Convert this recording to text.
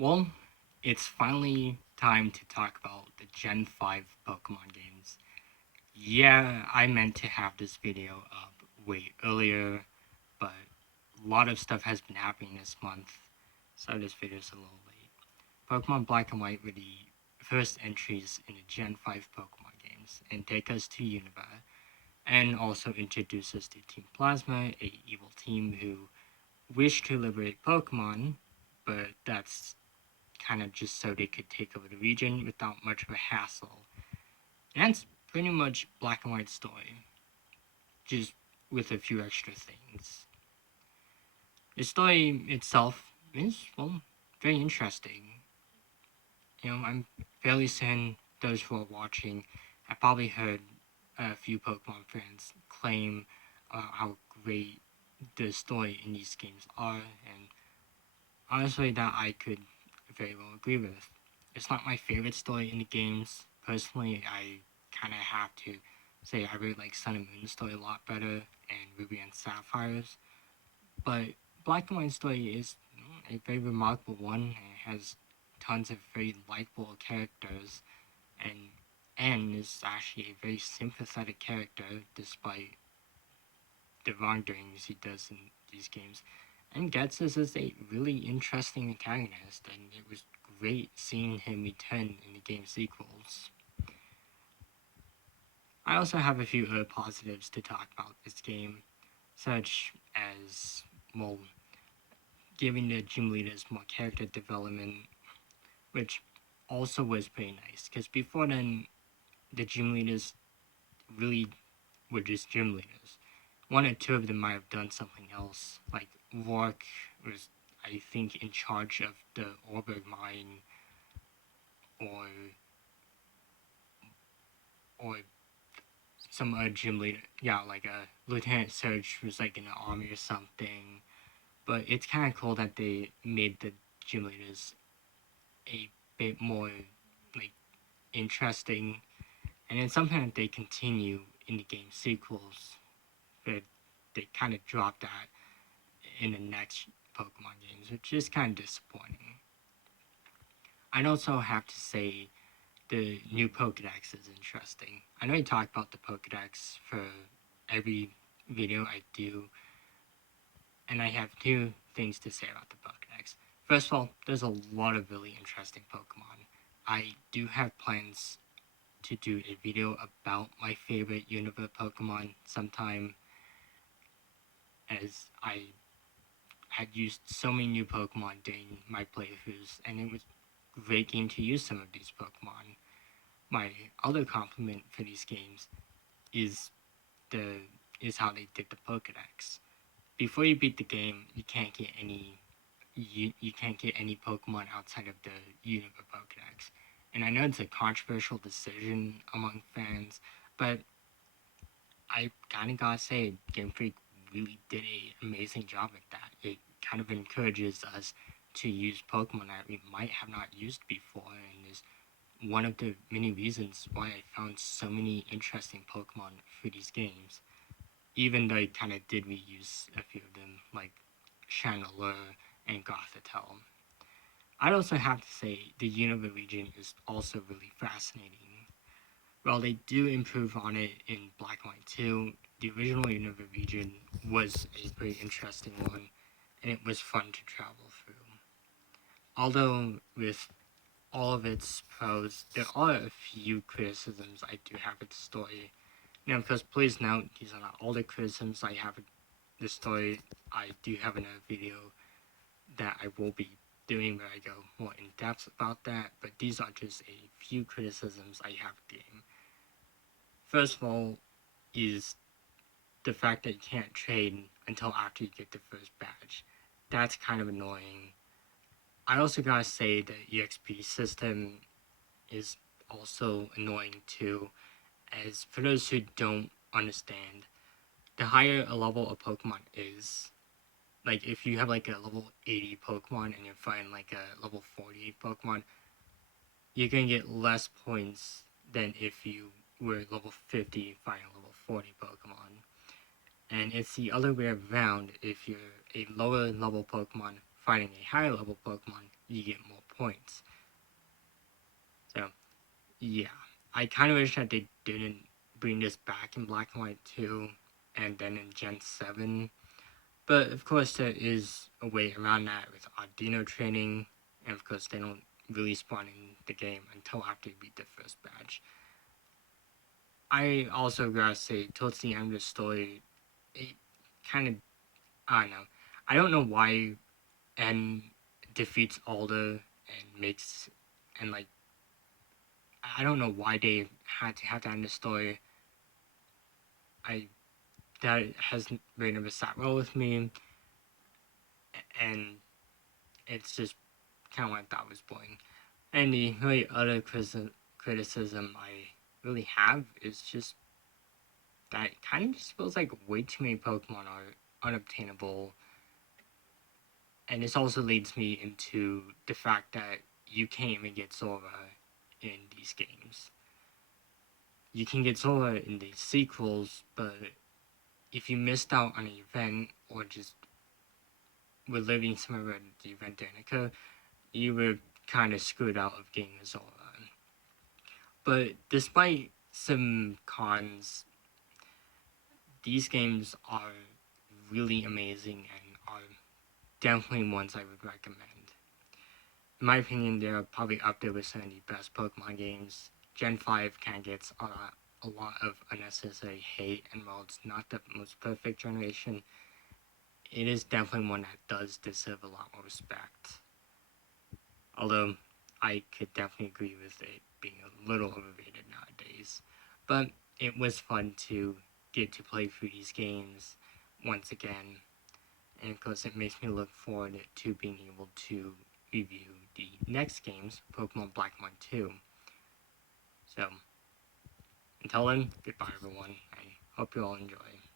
Well, it's finally time to talk about the Gen 5 Pokemon games. Yeah, I meant to have this video up way earlier, but a lot of stuff has been happening this month, so this video is a little late. Pokemon Black and White were the first entries in the Gen 5 Pokemon games, and take us to Unova, and also introduce us to Team Plasma, a evil team who wish to liberate Pokemon, but that's kind of just so they could take over the region without much of a hassle. And that's pretty much Black and White story, just with a few extra things. The story itself is, well, very interesting. I'm fairly certain those who are watching have probably heard a few Pokemon fans claim how great the story in these games are, and honestly, that I could very well agree with. It's not my favorite story in the games. Personally, I kind of have to say I really like Sun and Moon's story a lot better, and Ruby and Sapphire's. But Black and White story is a very remarkable one. It has tons of very likable characters, and N is actually a very sympathetic character despite the wrongdoings he does in these games. And Getsus is a really interesting antagonist, and it was great seeing him return in the game sequels. I also have a few other positives to talk about this game, such as, well, giving the gym leaders more character development, which also was pretty nice, because before then, the gym leaders really were just gym leaders. One or two of them might have done something else. Like Rourke was, I think, in charge of the Orberg mine, or or some other gym leader. Yeah, like a Lieutenant Surge was like in the army or something. But it's kind of cool that they made the gym leaders a bit more like interesting, and it's something that they continue in the game sequels, but they kind of dropped that in the next Pokemon games, which is kind of disappointing. I'd also have to say the new Pokedex is interesting. I know you talk about the Pokedex for every video I do, and I have two things to say about the Pokedex. First of all, there's a lot of really interesting Pokemon. I do have plans to do a video about my favorite Unova Pokemon sometime, as I had used so many new Pokemon during my playthroughs, and it was great game to use some of these Pokemon. My other compliment for these games is the is how they did the Pokedex. Before you beat the game, you can't get any Pokemon outside of the Unova Pokedex. And I know it's a controversial decision among fans, but I kind of gotta say, Game Freak really did an amazing job at that. It kind of encourages us to use Pokemon that we might have not used before, and is one of the many reasons why I found so many interesting Pokemon for these games. Even though I kind of did reuse a few of them, like Chandelure and Gothitelle. I'd also have to say the Unova region is also really fascinating. While they do improve on it in Black and White 2, the original Unova region was a pretty interesting one, and it was fun to travel through. Although, with all of its pros, there are a few criticisms I do have of the story. Now, because please note, these are not all the criticisms I have of the story. I do have another video that I will be doing where I go more in depth about that, but these are just a few criticisms I have of the game. First of all, is the fact that you can't trade until after you get the first badge. That's kind of annoying. I also gotta say the EXP system is also annoying too, as for those who don't understand, the higher a level a Pokemon is, like if you have like a level 80 Pokemon and you're fighting like a level 40 Pokemon, you're gonna get less points than if you were level 50 fighting a level 40 Pokemon. And it's the other way around if you're a lower level Pokemon fighting a higher level Pokemon, you get more points. So, yeah. I kind of wish that they didn't bring this back in Black and White 2 and then in Gen 7. But of course, there is a way around that with Audino training, and of course, they don't really spawn in the game until after you beat the first badge. I also gotta say, towards the end of the story, it kind of, I don't know. I don't know why N defeats Alder and makes, and like, I don't know why they had to have that in the story. That hasn't really never sat well with me, and it's just kind of what I thought was boring. And the really other criticism I really have is just that it kind of just feels like way too many Pokemon are unobtainable. And this also leads me into the fact that you can't even get Zora in these games. You can get Zora in the sequels, but if you missed out on an event or just were living somewhere where the event didn't occur, you were kind of screwed out of getting Zora. But despite some cons, these games are really amazing and are definitely ones I would recommend. In my opinion, they're probably up there with some of the best Pokemon games. Gen 5 kind of gets a lot of unnecessary hate, and while it's not the most perfect generation, it is definitely one that does deserve a lot more respect. Although, I could definitely agree with it being a little overrated nowadays. But it was fun to get to play through these games once again. And of course, it makes me look forward to being able to review the next games, Pokemon Black and White 2. So, until then, goodbye everyone, and hope you all enjoy.